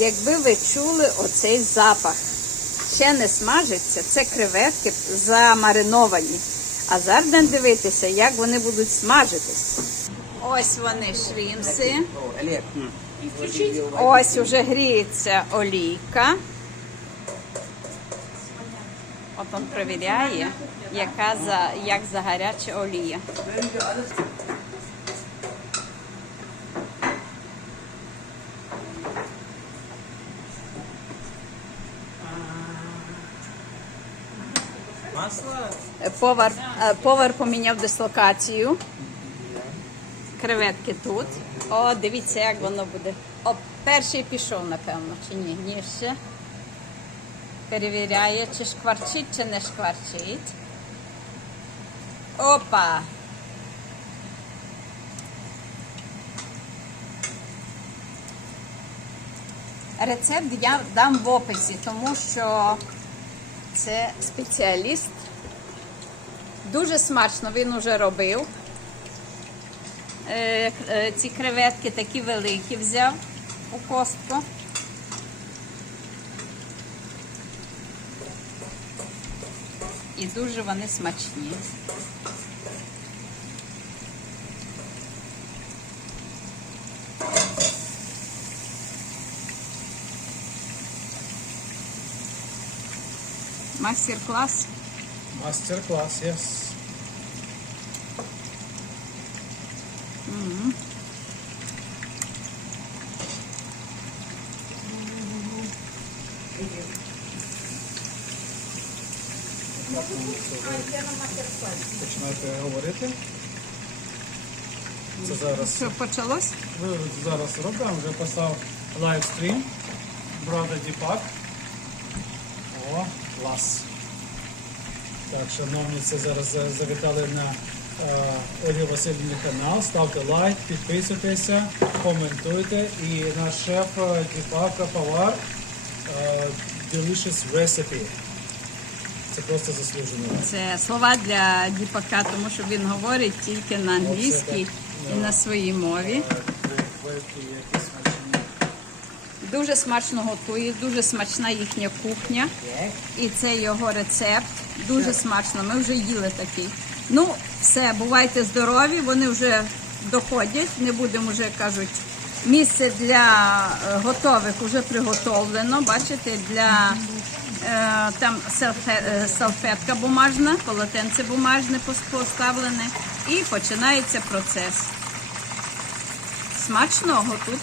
якби ви чули оцей запах. Ще не смажиться, це креветки замариновані. А зараз будемо дивитися, як вони будуть смажитись. Ось вони шрімси. Ось уже гріється олійка. От він перевіряє, яка за, як за гаряча олія. Повар, е, повар поміняв дислокацію. Креветки тут. О, дивіться, як воно буде. О, перший пішов, напевно, чи ні? Ні, ще. Перевіряє, чи шкварчить, чи не шкварчить. Опа! Рецепт я дам в описі, тому що це спеціаліст. Дуже смачно він уже робив. Е, е, Ці креветки такі великі взяв у костку. І дуже вони смачні. Мастер-клас. Мастер-класс, yes. Починаєте говорити. Це зараз Що почалось? ви зараз робимо, вже писав лайвстрім. Брата Діпак. Клас. Так, шановні, це зараз завітали на е, Олі Васильівні канал. Ставте лайк, підписуйтеся, коментуйте. І наш шеф е, Діпак Павар е, Delicious Recipe. Це просто заслужено. Це слова для діпака, тому що він говорить тільки на англійській і на своїй мові. Якісь. Дуже смачно готує, дуже смачна їхня кухня. І це його рецепт. Дуже смачно. Ми вже їли такий. Ну, все, бувайте здорові, вони вже доходять. Не будемо вже кажуть. Місце для е, готових вже приготовлено. Бачите, для е, там е, салфетка бумажна, полотенце бумажне поставлене. І починається процес. Смачного тут